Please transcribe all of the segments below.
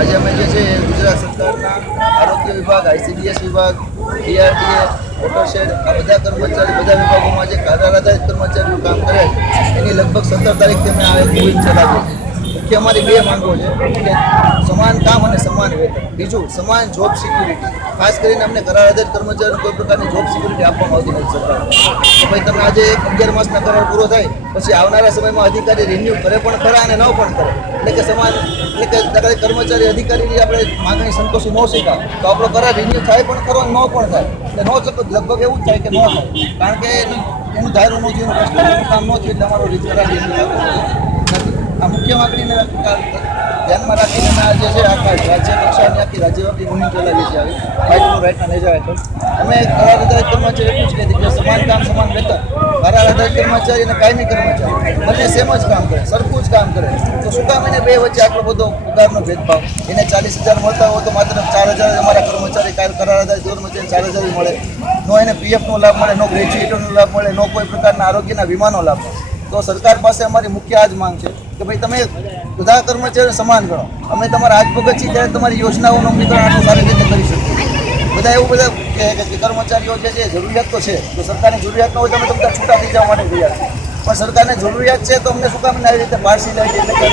આજે અમે જે છે ગુજરાત સરકારના આરોગ્ય વિભાગ, ICDS વિભાગ, DRDA, વોટરશેડ આ બધા કર્મચારી બધા વિભાગોમાં જે કરાર આધારિત કર્મચારીઓ કામ કરે એની લગભગ 17 તારીખથી અમે આ મુહિમ ચલાવીએ છીએ. મુખ્ય અમારી બે માંગો છે કે સમાન કામ અને સમાન વેતન, બીજું સમાન જોબ સિક્યુરિટી. ખાસ કરીને અમને કરાર આધારિત કર્મચારીઓને કોઈ પ્રકારની જોબ સિક્યુરિટી આપવામાં આવતી નથી સરકાર. ભાઈ તમે આજે 11 માસના કરાર પૂરો થાય પછી આવનારા સમયમાં અધિકારી રિન્યુ કરે પણ ખરા અને ન પણ કરે, એટલે કે સમાન એટલે કે કર્મચારી અધિકારીની આપણે માંગણી સંતોષી ન શક્યા તો આપણો કરાર રિન્યુ થાય પણ ખરો ન પણ થાય, એટલે લગભગ એવું જ થાય કે ન થાય, કારણ કે એનું ધારું ન થયું, કસ્ટમરનું કામ ન થયું એટલે અમારો કરાર રિન્યુ થતો નથી. આ મુખ્ય માંગણીને ધ્યાનમાં રાખીને જે છે આખા રાજ્ય કક્ષાની આખી રાજ્યવ્યાપી મુહિમ ચલાવી છે રાઇટ ટુ રાઇટના નેજા હેઠળ. અમે કરાર આધારિત કર્મચારી એટલું જ કહેતી કે સમાન કામ સમાન વેતન. કરાર આધારિત કર્મચારી અને કાયમી કર્મચારી બંને સેમ જ કામ કરે, સરખું જ કામ કરે, તો શું કામ એને બે વચ્ચે આટલો બધો પગારનો ભેદભાવ? એને 40,000 મળતા હોય તો માત્ર 4,000 અમારા કર્મચારી કરાર આધારિત કર્મચારી 4,000 મળે, નો એને PFનો લાભ મળે, નો ગ્રેજ્યુએટનો લાભ મળે, નો કોઈ પ્રકારના આરોગ્યના વીમાનો લાભ મળે. તો સરકાર પાસે અમારી મુખ્ય આ જ માંગ છે કે ભાઈ તમે બધા કર્મચારીઓ સમાન ગણો. અમે તમારા હાથ પગત છીએ ત્યારે તમારી યોજનાઓનું અમલીકરણ આટલું સારી રીતે કરી શકીએ. બધા એવું બધા કે કર્મચારીઓ જે છે જરૂરિયાત તો છે, તો સરકારની જરૂરિયાત ન હોય તો અમે તમને છૂટા થઈ જવા માટે તૈયાર છીએ, પણ સરકારને જરૂરિયાત છે તો અમને શું કામ આવી રીતે પારસી લે છે, એટલે કે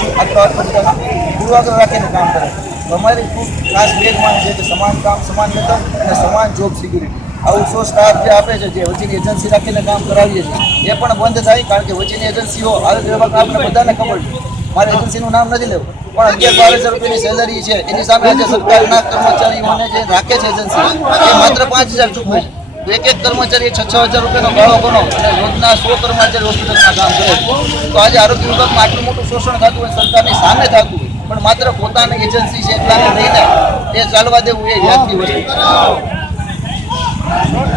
પૂર્વાગ્રહ રાખીને કામ કરે. તો અમારી ખૂબ ખાસ બે જ માંગ છે કે સમાન કામ સમાન વેતન અને સમાન જોબ સિક્યુરિટી. આઉટસોર્સ સ્ટાફ જે આપે છે, જે વચ્ચેની એજન્સી રાખીને કામ કરાવીએ છીએ, એ પણ બંધ થાય, કારણ કે વચ્ચેની એજન્સીઓ આરોગ્ય વિભાગ આપણે બધાને ખબર છે, મારે એજન્સીનું નામ નથી લેવું, પણ 11-12 હજાર રૂપિયાની સેલરી છે, એની સામે આજે સરકારના કર્મચારીઓને જે રાખે છે એજન્સી એ માત્ર 5,000 ચૂકવે છે. તો એક કર્મચારી 6,000 રૂપિયાનો ગાળો ગણો અને રોજના 100 કર્મચારી હોસ્પિટલમાં કામ કરે, તો આજે આરોગ્ય વિભાગમાં આટલું મોટું શોષણ થતું હોય, સરકારની સામે થતું હોય, પણ માત્ર પોતાની એજન્સી છે એટલાને લઈને એ ચાલવા દેવું એ વ્યાજબી વસ્તુ.